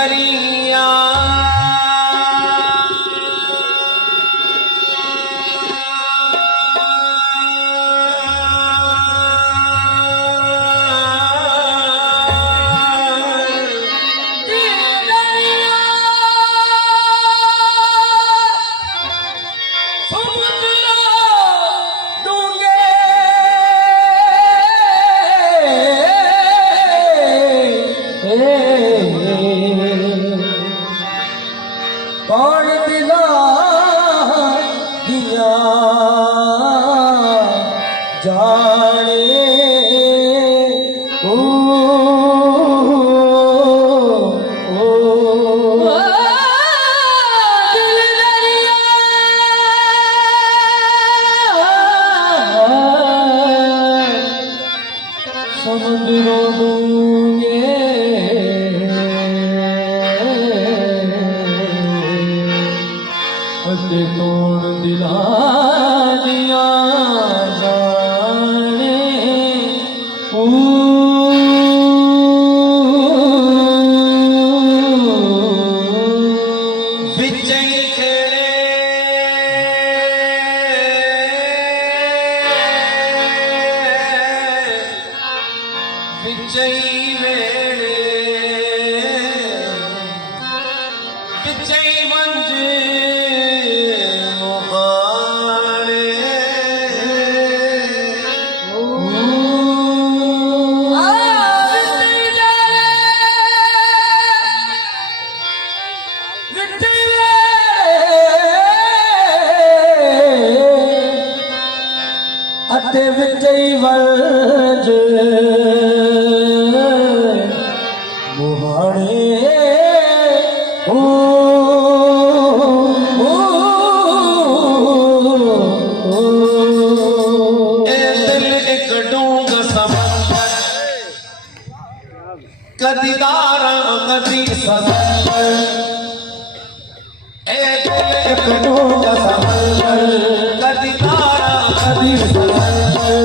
दरिया कौन दिला दिया जाने ओ दिल दरिया समुद्रों डूंगे अते कौन दिला दिया जाने विजय खेले विजय वेले विजय मंजे अते विजय वर्ज मुहाणे दिल एक डूंग समंदर कदी दारा कदी समंदर दिल एक डूंग समंदर कदी दारा कदी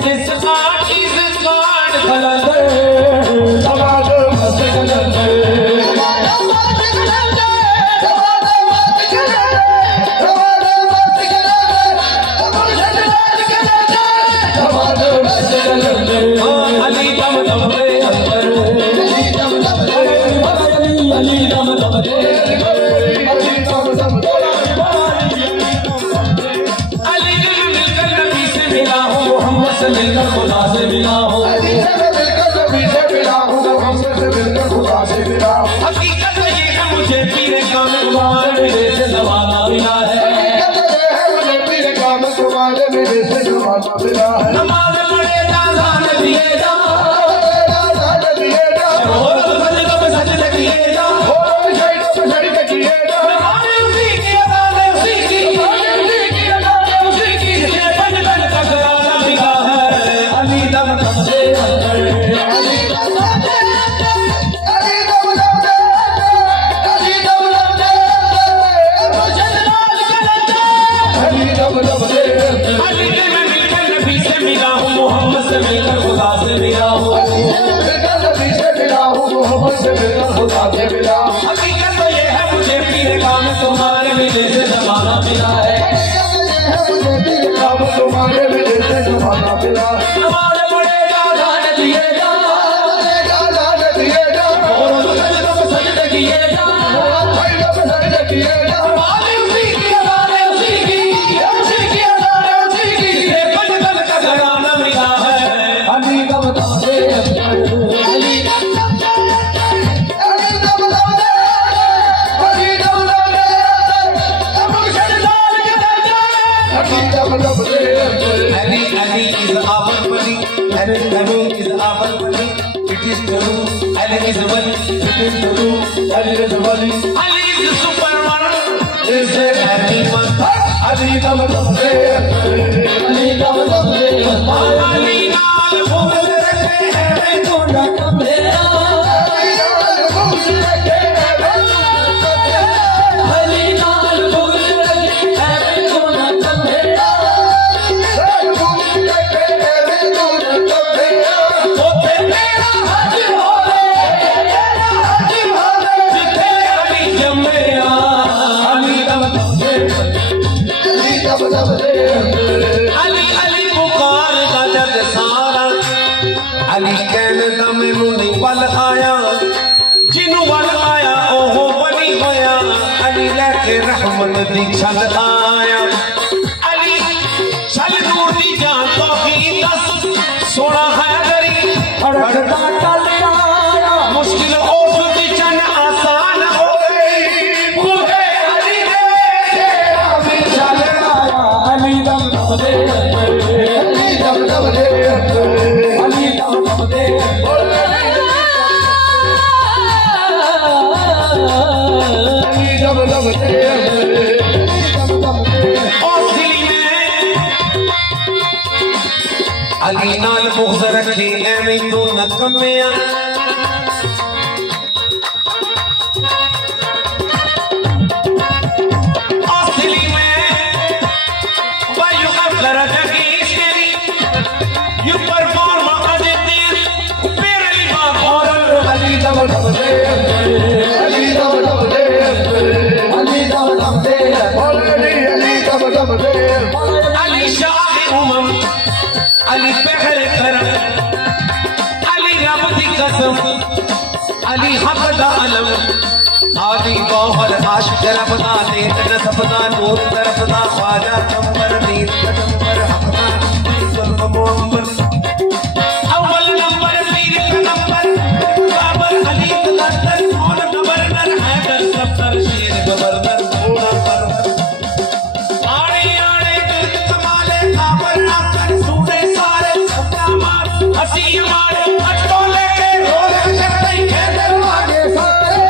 this heart is God. कलंदर नवाज मस्त कलंदर Ali dam dam de अंदर, अली दम दम दे अली दम दम दे अली ने मिलकर नबी से मिला हो, मोहम्मद से मिलकर खुदा से मिला हो। अली से मिलकर नबी से मिला हूँ, मोहम्मद से मिलकर खुदा से मिला हूँ। हकीकत ये है मुझे पीर कामिल तुम्हारे मेरे से ज़माना मिला है। हकीकत ये है मुझे पीर कामिल तुम्हारे मेरे से ज़माना मिला है। नमाज पढ़े अज़ान दिए जा, अज़ान दिए जा, और सजदों में सजदे किए जा, और सजदों में सजदे किए जा। नमाज़ उसी की अज़ान उसी की, उसी की ये बन बन का घराना मिला है। अली दम दम दे अंदर, अली दम दम दे, अली दम दम दे, अली दम दम दे, अली दम दम दे। अली ने मैं मिलकर नबी से मिला हूँ, मोहम्मद से मिलकर खुदा से मिला हूँ। नबी से मिला हूँ, मोहम्मद से मिलकर खुदा से मिला हूँ। हकीकत तो ये है मुझे पीर कामिल तुम्हारे मिलने से ज़माना मिला है। मुझे पीर कामिल तुम्हारे मिलने से ज़माना मिला है। नमाज़ पढ़े अज़ान दिए जा, अज़ान दिए जा, और सजदों में सजदे किए जा, सजदों में सजदे किए जा। नमाज़ उसी की अज़ान उसी की, उसी की अज़ान उसी की ये बन बन का घराना मिला है। अली दम दम दे, अली दम दम दे, अली दम दम दे, अली दम दम दे, मुर्शिद लाल के दरबार, अली दम दम दे। Ali, Ali is our wali. Ali, Ali is our wali. It is true. Ali is wali. It is true. Ali is Wali, Ali is Superman. is Ali man. Ali दम दम दे, अली दम दम दे। Ali naal phul rakhe hai tunda kamera. Ali naal phul rakhe hai tunda kamera. Ote mera haj hole, jithe Ali jammaya. Ali dam dam de. Ali अली पुकार दा जग सारा, अली कहदा मैनू नहीं पल आया, जिनू वल आया ओह बनी होया। अली लैके रहमत दी छल आया, अली छल नूर दी जान तो ही दस सोना है दरी फड़कता टल आया, मुश्किल ओस दी चन आसान हो गई। बूहे अली दे तेरा भी चल आया, अली दम दम दे, अली दम दम दे, अली दम दम दे। अली दम दम दे, अली दम दम दे। और दिली में अली नाल बुग़्ज़ रखी एवें तू न कमिया। और दिली में बायू अगर जगीश तेरी यू परफॉर्म आज तेरी पेरली बार अली दम दम दे, अली दम दम दे, अली दम दम दे, अली दम दम दे। अली शाह उमम, अली पहले करम, अली रब दी कसम, अली हक दा अलम। आदि गौहर आशिक रब दा नेत नसब दा नूर तरफ दा ख्वाजा कंबर नीत कदम्बर हक दा जुल्म मुअम्बर। अव्वल नंबर पीर का नंबर बाबर अली कलंदर, कौन गवर्नर हैदर सफ्तर शेर गवर्नर सोना परवर। आड़े आड़े गिरद कमाले काबर आकर सूने सारे सत्ता मार हसी मारे अटोले के रोल करते खेदर आगे सारे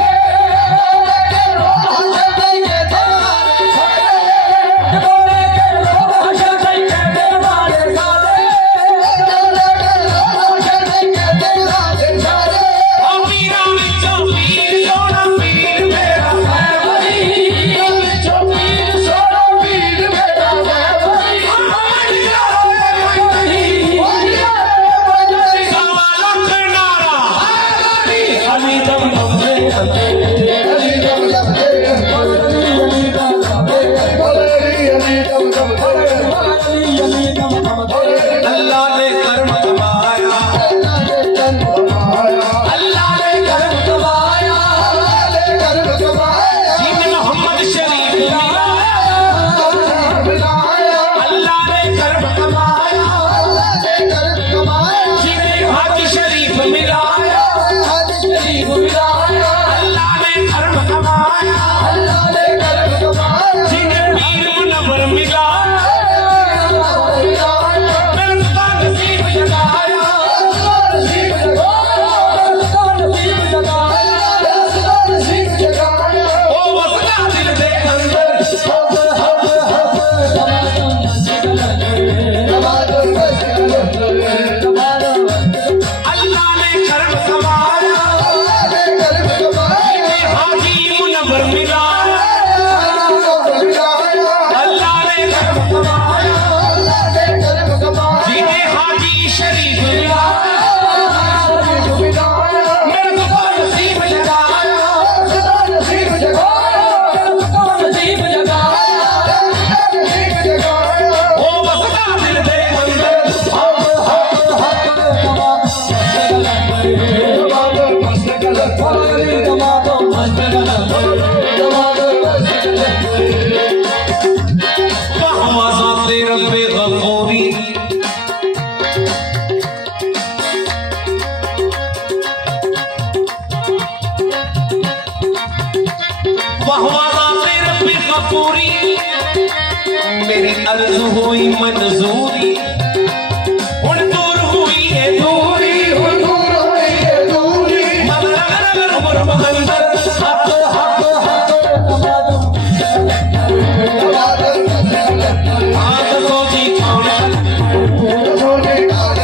पूरी मेरी अर्ज हुई मंजूरी हुण दूर हुई है दूरी हुजूर होई है दूरी अंदर हक हक हक हाथ सोची कौन सोने काल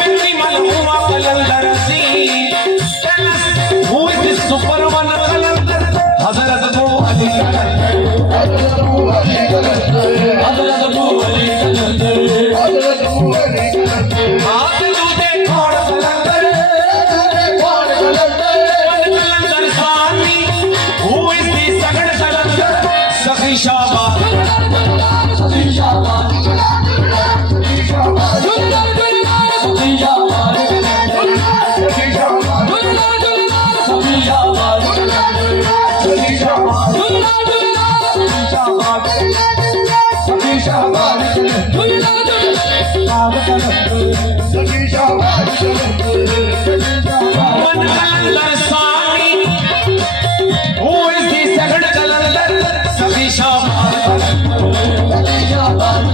मेरी मलहूमा कलंदर सी who is this superman कलंदर हजरत अबू अली कलंदर हजरत अबू अली कलंदर हजरत अबू अली कलंदर हजरत अबू अली कलंदर हाथ दूजे कौन कलंदर कौन कलंदर कलंदर सानी who is this सगड़ कलंदर सखी शाबाश सती शाबाश सती शाबाश सती शाबाश सती शाबाश सती शाबाश सती शाबाश सती शाबाश सती शाबाश मन कलंदर सानी who is this सगड़ कलंदर सखी शाबाश सती शाबाश